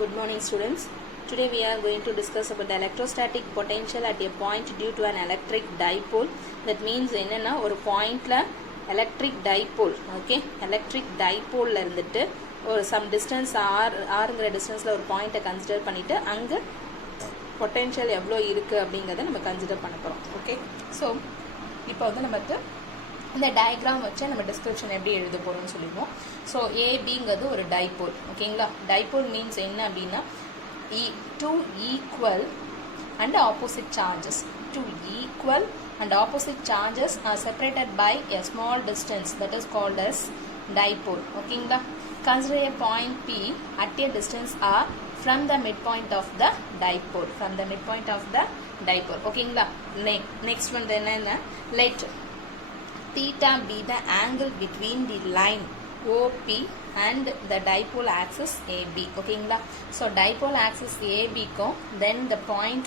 Good morning students. Today we are going to discuss about the electrostatic potential at a point due to an electric dipole. That means என்னன்னா ஒரு பாயிண்ட்ல electric dipole, okay, electric dipole ல இருந்துட்டு ஒரு some distance rங்கிற distanceல ஒரு பாயிண்ட்டை consider பண்ணிட்டு அங்க potential எவ்வளோ இருக்கு அப்படிங்கறத நம்ம கன்சிடர் பண்ண போறோம். ஓகே, ஸோ இப்போ வந்து நமக்கு இந்த டயக்ராம் வச்சு நம்ம டிஸ்கிரிப்ஷன் எப்படி எழுத போகிறோம்னு சொல்லிடுவோம். ஸோ ஏபிங்கிறது ஒரு டைபோல், ஓகேங்களா. டைபோல் மீன்ஸ் என்ன அப்படின்னா two equal and opposite charges. Two equal and opposite charges are separated by a small distance, that is called as dipole, ஓகேங்களா. Consider a point P at a distance R from the midpoint of the dipole. From the midpoint of the dipole, ஓகேங்களா. Next one என்ன, let theta be the angle between the line OP and the dipole axis AB, ஓகேங்களா. So dipole axis AB க்கும் then the point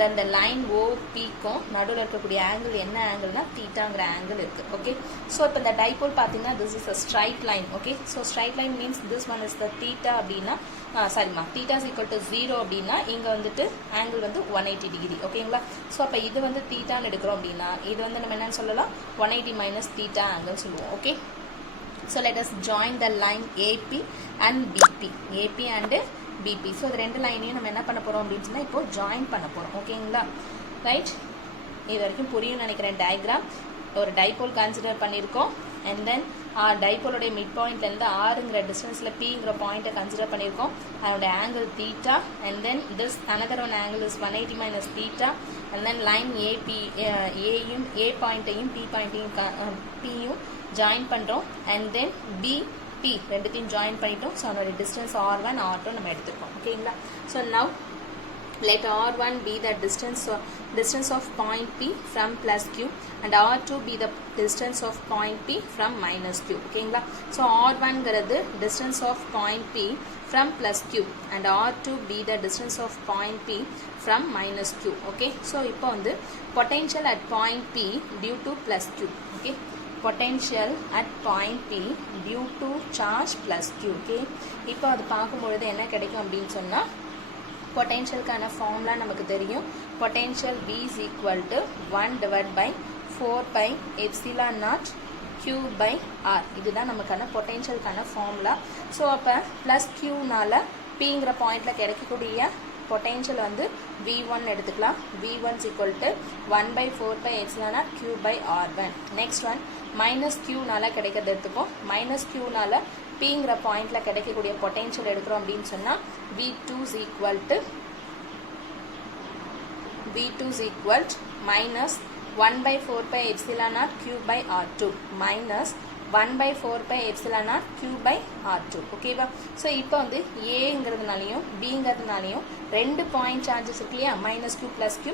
then the line OP க்கும் நடுவில் இருக்கக்கூடிய angle என்ன ஆங்கிள்னா தீட்டாங்கிற angle இருக்கு. Okay, so இப்போ இந்த டைபோல் பார்த்தீங்கன்னா this is a straight line. Okay, so straight line means this one is the theta அப்படின்னா சாரிம்மா theta is equal to 0 அப்படின்னா இங்கே வந்துட்டு ஆங்கிள் வந்து 180 டிகிரி, ஓகேங்களா. ஸோ அப்போ இது வந்து தீட்டான்னு எடுக்கிறோம் அப்படின்னா இது வந்து நம்ம என்னன்னு சொல்லலாம் 180 மைனஸ் தீட்டா ஆங்கிள் சொல்லுவோம். Okay, so let us join the line AP and BP, AP and BP. so இந்த ரெண்டு லைனையும் நம்ம என்ன பண்ண போறோம் அப்படின்னு சொன்னா இப்போ ஜாயின் பண்ண போறோம், ஓகேங்களா. ரைட், இது வரைக்கும் புரியும் நினைக்கிறேன். டயக்ராம் ஒரு டைபோல் கன்சிடர் பண்ணியிருக்கோம் and then டைபோலோடைய மிட் பாயிண்ட்லேருந்து ஆறுங்கிற டிஸ்டன்ஸில் பிங்கிற பாயிண்ட்டை கன்சிடர் பண்ணியிருக்கோம். அதோட angle theta and then this another one angle is 180 minus theta and then line AP ஏயும் ஏ பாயிண்ட்டையும் பி பாயிண்ட்டையும் பியும் ஜாயின் பண்ணுறோம் and then BP ரெண்டுத்தையும் ஜாயின் பண்ணிட்டோம். ஸோ அதோட டிஸ்டன்ஸ் R1 R2 நம்ம எடுத்துக்கோம், ஓகேங்களா. So now let R1 be the distance of point P from plus Q and R2 be the distance of point P from minus Q, ஓகேங்களா. So R1 ங்கிறது distance of point P from plus Q and R2 be the distance of point P from minus Q. Okay, so இப்போ வந்து potential at point P due to plus Q, okay, potential at point P due to charge plus Q. Okay, இப்போ அது பார்க்கும்பொழுது என்ன கிடைக்கும் அப்படின்னு சொன்னால் பொட்டென்ஷியலுக்கான formula நமக்கு தெரியும். Potential V is equal to 1 divided by 4 pi epsilon naught Q by R. இதுதான் நமக்கான பொட்டென்ஷியலுக்கான ஃபார்முலா. ஸோ அப்போ ப்ளஸ் Qனால Pங்கிற பாயிண்டில் கிடைக்கக்கூடிய பொட்டென்ஷியல் வந்து V1 எடுத்துக்கலாம். V1 is equal to 1 by 4 pi epsilon naught Q by R1. Next one minus Qனால கிடைக்கிறது எடுத்துப்போம். மைனஸ் Qனால Pங்கிற பாயிண்டில் கிடைக்கக்கூடிய பொட்டென்ஷியல் எடுக்கிறோம் அப்படின்னு சொன்னால் V2 is equal to minus 1 by 4 pi epsilon naught Q by R2 minus 1 by 4 pi epsilon naught Q by R2, ஓகேவா. So இப்போ வந்து ஏங்கிறதுனாலையும் பிங்கிறதுனாலையும் ரெண்டு பாயிண்ட் சார்ஜஸ் இருக்கு இல்லையா, மைனஸ் Q ப்ளஸ் Q.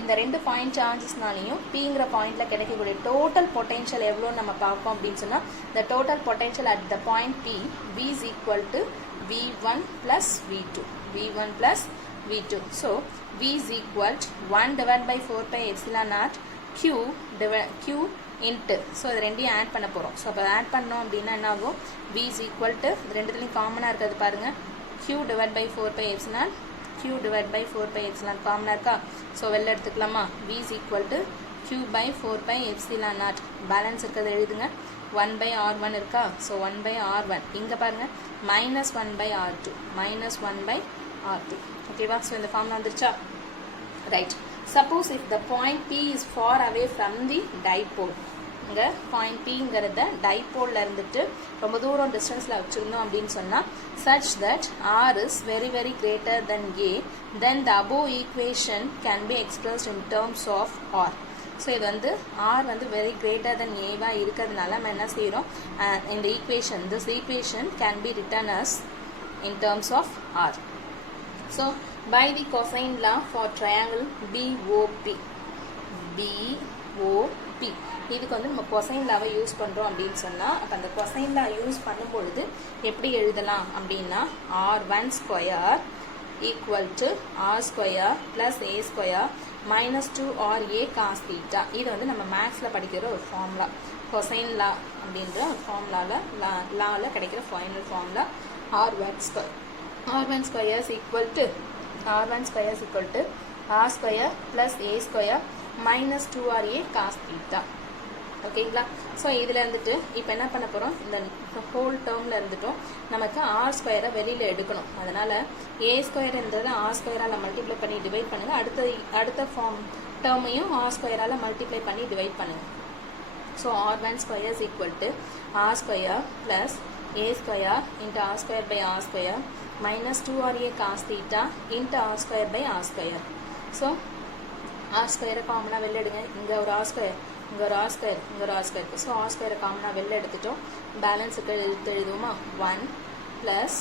இந்த ரெண்டு பாயிண்ட் சார்ஜஸ்னாலையும் பிங்கிற பாயிண்டில் கிடைக்கக்கூடிய டோட்டல் பொட்டென்ஷியல் எவ்வளோன்னு நம்ம பார்ப்போம் அப்படின்னு சொன்னால் the total potential at the point P V is equal to V1 plus V2, V1 plus V2. So V is equal to 1 divided by 4 pi epsilon naught Q into. So இது ரெண்டையும் add பண்ண போகிறோம். So அப்போ add பண்ணோம் அப்படின்னா என்ன ஆகும், V is equal to இது ரெண்டுத்துலையும் காமனாக இருக்கிறது பாருங்கள், Q divided by 4 pi epsilon, Q divided by 4 pi epsilon காமனாக இருக்கா. ஸோ வெளில எடுத்துக்கலாமா, V is equal to Q by 4 pi epsilon naught. Balance இருக்கிறது எழுதுங்க, 1 by R1 இருக்கா. ஸோ 1 by R1 இங்கே பாருங்கள் minus 1 by R2, minus 1 by R2, ஓகேவா. ஸோ இந்த ஃபார்ம்ல வந்துருச்சா. Right, suppose if the point P is far away from the dipole. இங்கே பாயிண்ட் Pங்கிறத டைபோலில் இருந்துட்டு ரொம்ப தூரம் டிஸ்டன்ஸில் வச்சுருந்தோம் அப்படின்னு சொன்னால் such that R is very very greater than A, then the above equation can be expressed in terms of R. So இது வந்து R வந்து very greater than Aவா இருக்கிறதுனால நம்ம என்ன செய்கிறோம், இந்த equation this equation can be written as in terms of R. So by the cosine law for triangle BOP, இதுக்கு வந்து நம்ம கொசைன் லாவை யூஸ் பண்ணுறோம் அப்படின்னு சொன்னால் அப்போ அந்த கொசைன் லா யூஸ் பண்ணும்பொழுது எப்படி எழுதலாம் அப்படின்னா R1 square equal to R square plus A square minus 2RA cos theta. இது வந்து நம்ம மேக்ஸில் படிக்கிற ஒரு ஃபார்முலா, கொசைன் லா அப்படின்ற ஒரு ஃபார்முலாவில் லாவில் கிடைக்கிற final formula R1 square r1 square is equal to r1 square is equal to r square plus a square minus 2ra cos theta. ஓகேங்களா? ஸோ இதில் இருந்துட்டு இப்போ என்ன பண்ண போகிறோம், இந்த ஹோல் டேர்மில் இருந்துட்டோம் நமக்கு ஆர் ஸ்கொயரை வெளியில் எடுக்கணும். அதனால் ஏ ஸ்கொயர் இருந்தது ஆர் ஸ்கொயரால் மல்டிப்ளை பண்ணி டிவைட் பண்ணுங்கள். அடுத்த ஃபார்ம் டேர்மையும் ஆர் ஸ்கொயரால் மல்டிப்ளை பண்ணி டிவைட் பண்ணுங்கள். So r1 square is equal to r square plus a square into r square by r square minus 2ra cos theta into r square by r square. So r square காமனாக வெளில எடுங்க. இங்கே ஒரு r square, இங்கே ஒரு r square, இங்கே ஒரு r square. So r square காமனாக வெளில எடுத்துட்டோம். பேலன்ஸுக்கு எழுதுவோமா, 1 plus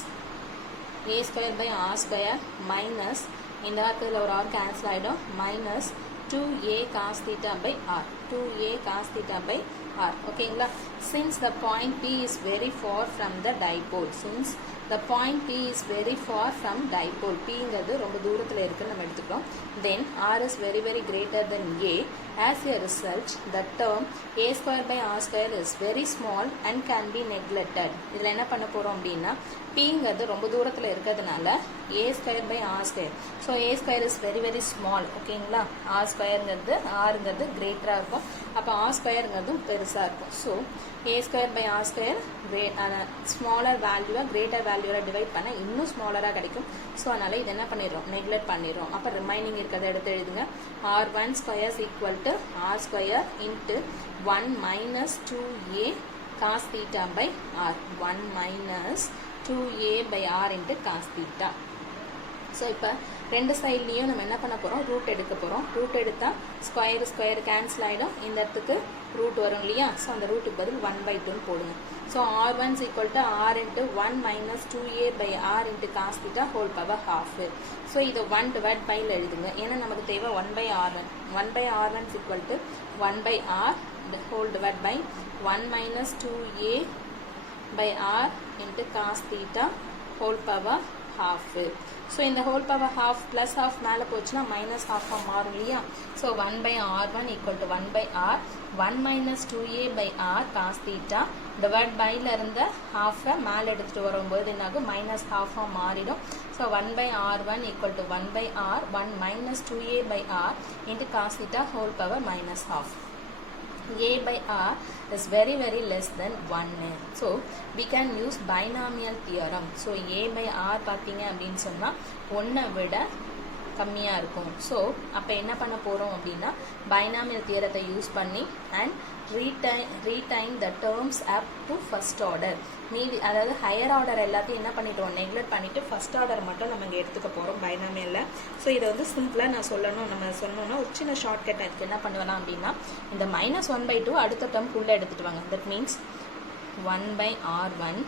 a square by r square minus இந்த வாரத்தில் ஒரு r கேன்சல் ஆகிடும் minus 2a cos theta by r. 2a cos theta by r. ஓகேங்களா? Since the point P is very far from the dipole. Since the point P is very far from dipole. P ங்கிறது ரொம்ப தூரத்தில் இருக்குன்னு நம்ம எடுத்துக்கிறோம். Then r is very very greater than a. As a result, the term a square by r square is very small and can be neglected. இதில் என்ன பண்ண போகிறோம் அப்படின்னா, Pங்கிறது ரொம்ப தூரத்தில் இருக்கிறதுனால a square by r square. So a square is very very small. ஓகேங்களா? r ஸ்கொயருங்கிறது rங்கிறது கிரேட்டராக இருக்கும். அப்போ r ஸ்கொயருங்கிறதும் பெருசாக இருக்கும். So a square by r square smaller வேல்யூவை கிரேட்டர் வேல்யூவை டிவைட் பண்ண இன்னும் ஸ்மாலராக கிடைக்கும். ஸோ அதனால் இது என்ன பண்ணிடுறோம், நெக்லெக்ட் பண்ணிடுறோம். அப்போ ரிமைனிங் இருக்கிறத எடுத்து எழுதுங்க. r1 square is equal to r square into 1 minus 2a cos theta by r. 1 minus 2a by r into cos theta. So இப்போ ரெண்டு சைட்லேயும் நம்ம என்ன பண்ண போகிறோம், ரூட் எடுக்க போகிறோம். ரூட் எடுத்தால் ஸ்கொயர் கேன்சல் ஆகிடும். இந்த இடத்துக்கு ரூட் வரும் இல்லையா? ஸோ அந்த ரூட்டுக்கு பதில் 1/2 போடுங்க. So r1 is equal to r into 1 minus 2a by r into cos theta whole power half. So இதை 1 divide by எழுதுங்க. ஏன்னா நமக்கு தேவை 1/r1. 1/r1 is equal to 1/r the whole divide by 1 minus 2a by r into cos theta whole power half. So இந்த whole power half plus half மேலே போச்சுன்னா minus ஹாஃபாக மாறும் இல்லையா? So 1/r1 equal to 1/r 1 minus 2a by r cos theta divide பையில் இருந்த ஹாஃபை மேலே எடுத்துகிட்டு வரும்போது என்னாகும், மைனஸ் ஹாஃபாக மாறிடும். So 1/r1 equal to 1/r 1 minus 2a by r into cos theta whole power minus half. a by r is very very less than 1. So we can use binomial theorem. So a by r பார்த்தீங்க அப்படின்னு சொன்னால் 1 விட கம்மியாக இருக்கும். So அப்போ என்ன பண்ண போகிறோம் அப்படின்னா, பைனாமியல் தியரத்தை யூஸ் பண்ணி and retain the terms up to first order. மீதி அதாவது ஹையர் ஆர்டர் எல்லாத்தையும் என்ன பண்ணிட்டோம், நெக்லெக்ட் பண்ணிவிட்டு ஃபஸ்ட் ஆர்டர் மட்டும் நம்ம இங்கே எடுத்துக்க போகிறோம் பைனாமியலில். ஸோ இதை வந்து சிம்பிளாக நான் நம்ம சொன்னோன்னா ஒரு சின்ன ஷார்ட்கட் அதுக்கு என்ன பண்ணுவேன்னா அப்படின்னா, இந்த -1/2 அடுத்த டேர்ம்குள்ளே எடுத்துகிட்டு வாங்க. That means 1/r1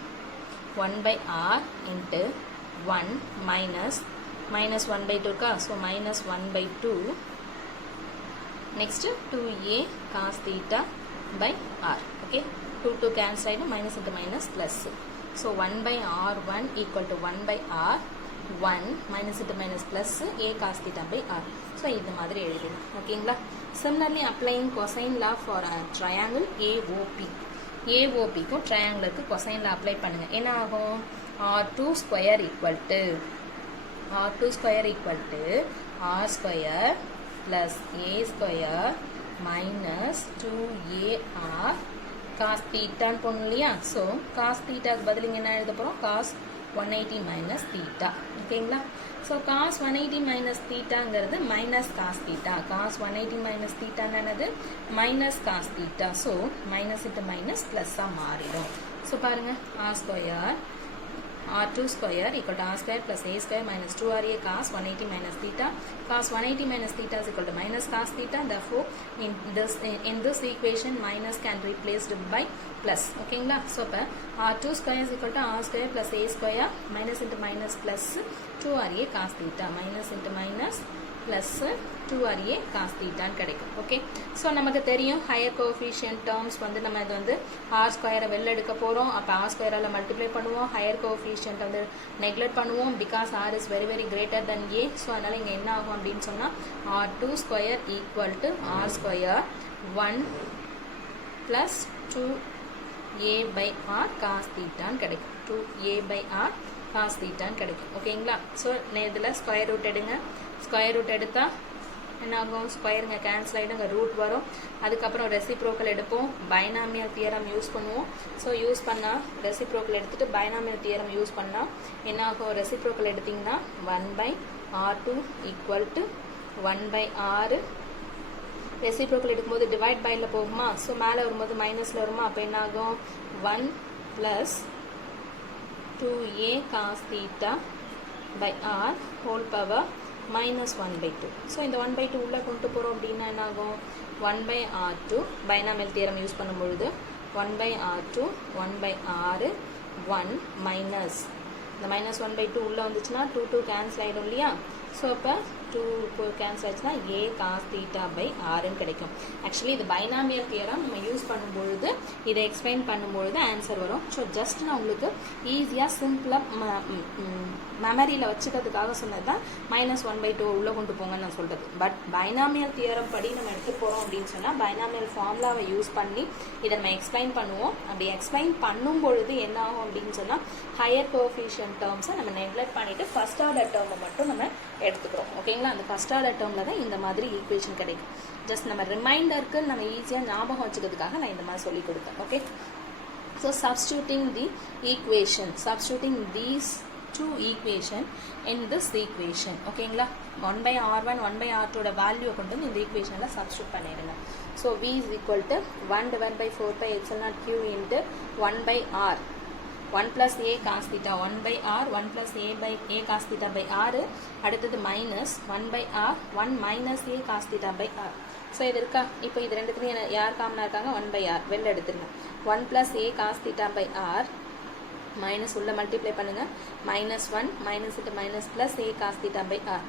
1/r into 1 minus 1/2 இருக்கா? So -1/2 next 2a cos theta by r. okay, 2 cancel ஆகிடும், minus into minus plus. So 1/r1 equal to 1/r 1 minus into minus plus a cos theta by r. So இது மாதிரி எழுதிடும். ஓகேங்களா? Similarly applying cosine law for a triangle AOP. AOPக்கும் ட்ரையாங்கிளுக்கு cosine law apply பண்ணுங்கள். என்ன ஆகும், r2 square equal to r square plus a square minus 2ar cos theta போடணும் இல்லையா? So cos thetaக்கு பதில் இங்கே என்ன எழுத போகிறோம், cos 180 minus theta. ஓகேங்களா? ஸோ cos 180 minus thetaங்கிறது minus cos theta. cos 180 minus theta என்னது, minus cos theta. So minus into minus ப்ளஸ்ஸாக மாறிடும். ஸோ பாருங்கள், r square r2 square equal to r square plus a square minus 2ra cos 180 minus theta. Cos 180 minus theta is equal to minus cos theta. Therefore, in this equation, minus can be replaced by plus. Okay, so r2 square is equal to r square plus a square minus into minus plus 2ra cos theta minus into minus plus 2ra cos theta கிடைக்கும். Okay, so நமக்கு தெரியும் higher coefficient terms வந்து நம்ம இது வந்து R ஸ்கொயரை வெளில எடுக்க போகிறோம். அப்போ ஆர் ஸ்கொயரால் மல்டிப்ளை பண்ணுவோம். ஹையர் கோஎஃபிஷியன்ட் வந்து நெக்லெக்ட் பண்ணுவோம் because R is very very greater than A. So அதனால் இங்கே என்ன ஆகும் அப்படின்னு சொன்னால் r2 square equal to R square 1 plus 2a by r cos theta கிடைக்கும். 2a by r cos தீட்டான்னு கிடைக்கும் ஓகேங்களா. ஸோ இதில் ஸ்கொயர் ரூட் எடுங்க. ஸ்கொயர் ரூட் எடுத்தால் என்ன ஆகும், ஸ்கொயருங்க கேன்சல் ஆகிடுங்க, ரூட் வரும். அதுக்கப்புறம் ரெசிப்ரோக்கல் எடுப்போம், பைனாமியல் தியரம் யூஸ் பண்ணுவோம். ஸோ யூஸ் பண்ணால் ரெசிப்ரோக்கல் எடுத்துகிட்டு பைனாமியல் தியரம் யூஸ் பண்ணால் என்ன ஆகும், ரெசிப்ரோக்கல் எடுத்திங்கன்னா 1/r2 = 1/r. ரெசிப்ரோக்கல் எடுக்கும்போது டிவைட் பையில் போகுமா, ஸோ மேலே வரும்போது மைனஸில் வருமா, அப்போ என்ன ஆகும் 1 + 2a cos theta by r whole power -1/2. So இந்த 1/2 உள்ளே கொண்டு போகிறோம் அப்படின்னா என்ன ஆகும், 1/r2 பைனாமியல் தியரம் யூஸ் பண்ணும்பொழுது 1/r2 1/r 1 மைனஸ் இந்த -1/2 உள்ளே வந்துச்சுன்னா 2 கேன்சல் ஆகிடும் இல்லையா. ஸோ அப்போ 2 கேன்சல் ஆச்சுன்னா a cos theta by rன்னு கிடைக்கும். ஆக்சுவலி இது பைனாமியல் தியரம் நம்ம யூஸ் பண்ணும்பொழுது இதை எக்ஸ்பிளைன் பண்ணும்பொழுது ஆன்சர் வரும். ஸோ ஜஸ்ட் நான் உங்களுக்கு ஈஸியாக சிம்பிளாக மெமரியில் வச்சுக்கிறதுக்காக சொன்னது தான் -1/2 உள்ளே கொண்டு போங்கன்னு நான் சொல்கிறது. பட் பைனாமியல் தியரம் படி நம்ம எடுத்துகிட்டு போகிறோம் அப்படின்னு சொன்னால் பைனாமியல் ஃபார்முலாவை யூஸ் பண்ணி இதை நம்ம எக்ஸ்பிளைன் பண்ணுவோம். அப்படி எக்ஸ்பிளைன் பண்ணும் பொழுது என்ன ஆகும் அப்படின்னு சொன்னால் ஹையர் கோஎஃபிஷியன்ட் டேர்ம்ஸை நம்ம நெக்லெக்ட் பண்ணிவிட்டு ஃபர்ஸ்ட் ஆர்டர் டேர்மை மட்டும் நம்ம எடுத்துக்கிறோம் ஓகேங்களா. அந்த ஃபர்ஸ்ட் ஆர்டர் டேர்மில் தான் இந்த மாதிரி ஈக்குவேஷன் கிடைக்கும். ஜஸ்ட் நம்ம ரிமைண்டருக்கு நம்ம ஈஸியாக ஞாபகம் வச்சுக்கிறதுக்காக நான் இந்த மாதிரி சொல்லி கொடுத்தேன். Okay, so substituting these two equation in this equation ஓகேங்களா. 1/r1 1/r2 வேல்யூவை கொண்டு வந்து இந்த ஈக்குவேஷனில் சப்ஸ்டியூட் பண்ணிடுங்க. So v = 1/4πε0 q into 1/r 1 + a cos theta 1/r 1 + a cos theta by r. அடுத்தது minus 1/r 1 - a cos theta by r. So இது இருக்கா, இப்போ இது ரெண்டுத்துலையும் யார் காமனாக இருக்காங்க, 1/r வெளில எடுத்துருங்க. 1 + a cos theta by r minus உள்ள மல்டிப்ளை பண்ணுங்கள், -1 -+ a cos theta by r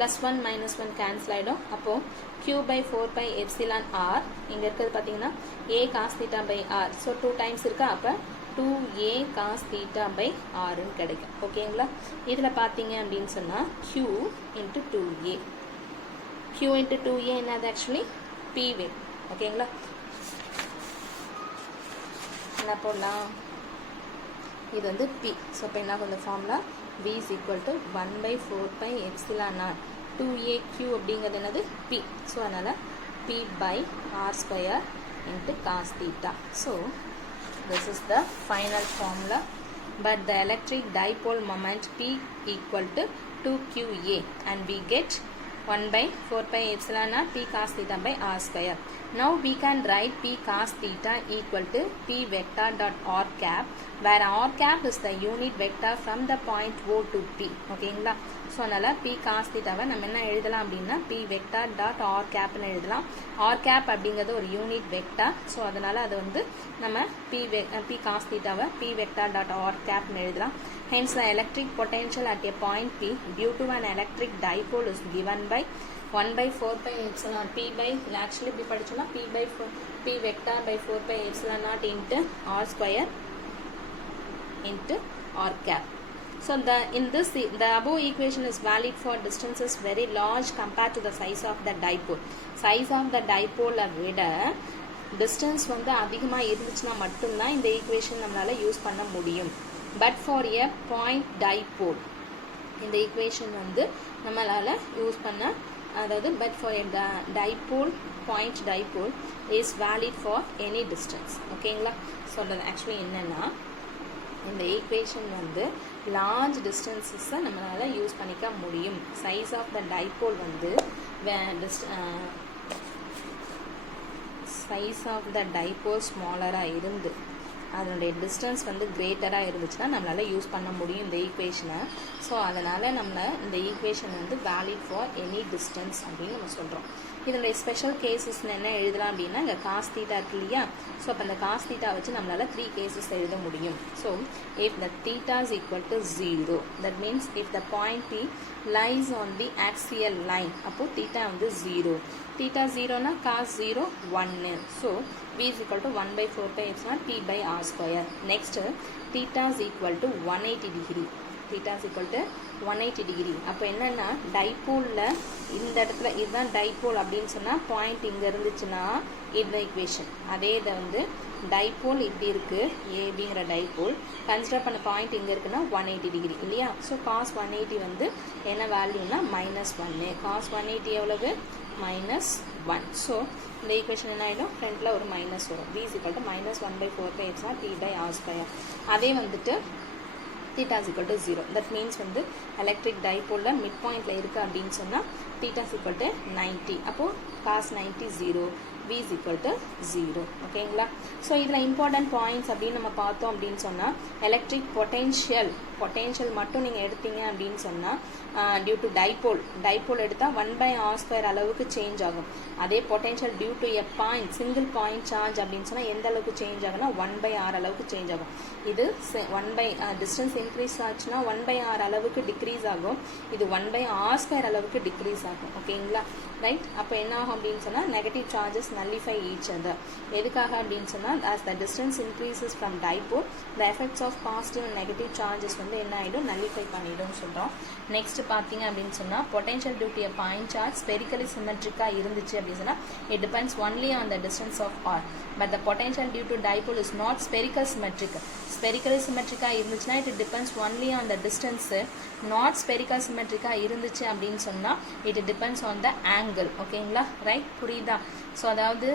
+1 -1 cancel ஆகிடும். அப்போது q/4πε0r இங்கே இருக்கிறது பார்த்தீங்கன்னா a cos theta by r. So 2 times இருக்கா, அப்போ 2a cos theta by rன்னு கிடைக்கும் ஓகேங்களா. இதில் பார்த்தீங்க அப்படின்னு சொன்னால் q × 2a q × 2a என்னது, ஆக்சுவலி p வே ஓகேங்களா. என்ன போடலாம், இது வந்து p. ஸோ இப்போ என்ன கொஞ்சம் ஃபார்முலா v = 1/4πε0 2aq அப்படிங்கிறது என்னது p. ஸோ அதனால் p/r² × cos theta. So this is the final formula, but the electric dipole moment p = 2qa and we get 1/4πε0 p cos theta by r². Now we can write p cos theta = p vector dot r cap, where r cap is the unit vector from the point O to p ஓகேங்களா. So அதனால் p cos thetaவை நம்ம என்ன எழுதலாம் அப்படின்னா p vector dot r capன்னு எழுதலாம். r cap அப்படிங்கிறது ஒரு unit vector. So அதனால் அது வந்து நம்ம p cos thetaவை p vector dot r capன்னு எழுதலாம். Hence the electric potential at a point p due to an electric dipole is given by 1/4πε0 p by actually இப்படி படிச்சோம்னா p vector by 4πε0 into r² into r cap. So the above equation is valid for distances very large compared to the size of the dipole. Size of the dipole விட distance வந்து அதிகமாக இருந்துச்சுன்னா மட்டும்தான் இந்த equation நம்மளால் use பண்ண முடியும். But for a point dipole இந்த ஈக்குவேஷன் வந்து நம்மளால் யூஸ் பண்ண, அதாவது but for a dipole point dipole is valid for any distance ஓகேங்களா. சொல்கிறது ஆக்சுவலி என்னென்னா இந்த ஈக்குவேஷன் வந்து லார்ஜ் டிஸ்டன்ஸஸை நம்மளால் யூஸ் பண்ணிக்க முடியும். சைஸ் ஆஃப் த டைபோல் வந்து சைஸ் ஆஃப் த டைபோல் ஸ்மாலராக இருந்து அதனுடைய டிஸ்டன்ஸ் வந்து கிரேட்டராக இருந்துச்சுன்னா நம்மளால் யூஸ் பண்ண முடியும் இந்த ஈக்குவேஷனை. ஸோ அதனால் நம்ம இந்த ஈக்குவேஷன் வந்து வேலிட் ஃபார் எனி டிஸ்டன்ஸ் அப்படின்னு நம்ம சொல்கிறோம். இதனுடைய ஸ்பெஷல் கேசஸ் என்ன எழுதலாம் அப்படின்னா இங்கே காஸ் தீட்டா இருக்கு இல்லையா. ஸோ அப்போ அந்த காஸ் தீட்டா வச்சு நம்மளால் 3 கேசஸ் எழுத முடியும். So if the theta is equal to 0, that means if the point P lies on the axial line, அப்போது தீட்டா வந்து 0. தீட்டா 0னா cos 0 1. So V is equal to 1/4πε0 P by r². Next, theta is equal to 180 degree. theta is equal to 180 degree. அப்போ என்னன்னா டைபோலில் இந்த இடத்துல இதுதான் dipole அப்படின்னு சொன்னால் பாயிண்ட் இங்கே இருந்துச்சுன்னா இதுதான் ஈக்குவேஷன். அதே இதை வந்து டைபோல் இப்படி இருக்குது ஏபிங்கிற டைபோல் கன்சிடர் பண்ண பாயிண்ட் இங்கே இருக்குன்னா 180 டிகிரி இல்லையா. ஸோ காஸ் 180 வந்து என்ன வேல்யூனா -1. காஸ் 180 எவ்வளவு -1. ஸோ இந்த ஈக்குவேஷன் என்ன ஆகிடும் ஃப்ரண்ட்டில் ஒரு மைனஸ் வரும். v is equal to -1/4π t/r². அதே வந்துட்டு theta is equal to 0. That means வந்து electric dipole mid pointல இருக்கு அப்படின்னு சொன்னா theta is equal to 90. அப்போ cos 90 0, v is equal to 0. ஓகேங்களா. ஸோ இதில் இம்பார்ட்டன்ட் பாயிண்ட்ஸ் அப்படின்னு நம்ம பார்த்தோம் அப்படின்னு சொன்னால் எலக்ட்ரிக் பொட்டென்ஷியல் மட்டும் நீங்கள் எடுத்தீங்க அப்படின்னு சொன்னால் டியூ டு டைபோல் எடுத்தால் 1/r² அளவுக்கு சேஞ்ச் ஆகும். அதே potential due to a point single point charge அப்படின்னு சொன்னால் எந்த அளவுக்கு சேஞ்ச் ஆகும்னா 1/r அளவுக்கு சேஞ்ச் ஆகும். இது டிஸ்டன்ஸ் இன்க்ரீஸ் ஆச்சுன்னா 1/r அளவுக்கு டிக்ரீஸ் ஆகும். இது 1/r² அளவுக்கு டிக்ரீஸ் ஆகும். ஓகேங்களா ரைட். அப்போ என்ன ஆகும் அப்படின்னு சொன்னால் negative charges nullify each other. எதுக்காக அப்படின்னு சொன்னால் as the distance increases from dipole the effects of positive and negative charges வந்து என்ன ஆகிடும் nullify பண்ணிடும் சொல்கிறோம். நெக்ஸ்ட் பார்த்தீங்க அப்படின்னு சொன்னால் potential due to a point charge spherically symmetric இருந்துச்சு அப்படின்னு சொன்னால் it depends only on the distance of r, but the potential due to dipole is not spherical symmetric. Spherically symmetric இருந்துச்சுன்னா it depends only on the distance. not spherical symmetric இருந்துச்சு அப்படின்னு சொன்னால் it depends on the angle. ஓகேங்களா right புரியுதா. So அதாவது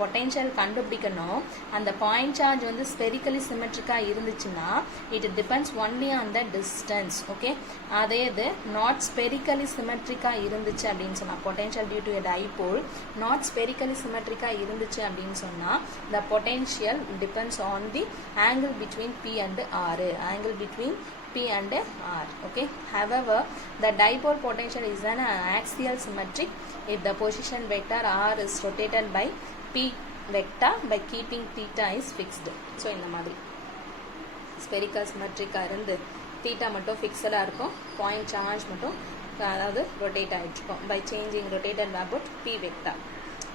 potential கண்டுபிடிக்கணும். அந்த point charge வந்து ஸ்பெரிக்கலி சிமெட்ரிக்காக இருந்துச்சுன்னா it depends only on the distance. Okay அதே இது நாட் ஸ்பெரிக்கலி சிமெட்ரிக்காக இருந்துச்சு அப்படின்னு சொன்னால் potential due to a dipole not spherically சிமெட்ரிக்காக இருந்துச்சு அப்படின்னு சொன்னால் the potential depends on the angle between P and R. ஆங்கிள் பிட்வீன் P and R. Okay. However, the dipole potential is an axial symmetric if the position vector R is rotated by P vector by keeping theta is fixed. So இந்த மாதிரி spherical symmetric இருந்து theta மட்டும் fixed இருக்கும், point charge மட்டும் அதாவது rotate ஆயிடுக்கும் by changing rotated about P vector.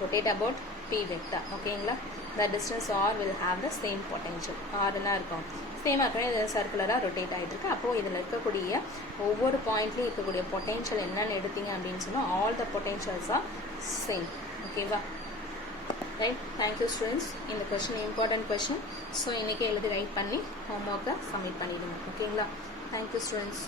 Rotate about P vector. ஓகேங்களா. The distance R will have the same potential. R என்ன இருக்கும் சேமாக இருக்கணும். இது சர்க்குலராக ரொட்டேட் ஆகிட்டு இருக்கு. அப்போது இதில் இருக்கக்கூடிய ஒவ்வொரு பாயிண்ட்லேயும் இருக்கக்கூடிய பொட்டென்ஷியல் என்னென்னு எடுத்தீங்க அப்படின்னு சொன்னால் all the potentials R same. ஓகேவா ரைட். Thank you students. இந்த கொஷின் இம்பார்ட்டன்ட் கொஷின். ஸோ இன்றைக்கி எழுதி ரைட் பண்ணி ஹோம்ஒர்க்கை சப்மிட் பண்ணிவிடுங்க. ஓகேங்களா. Thank you students.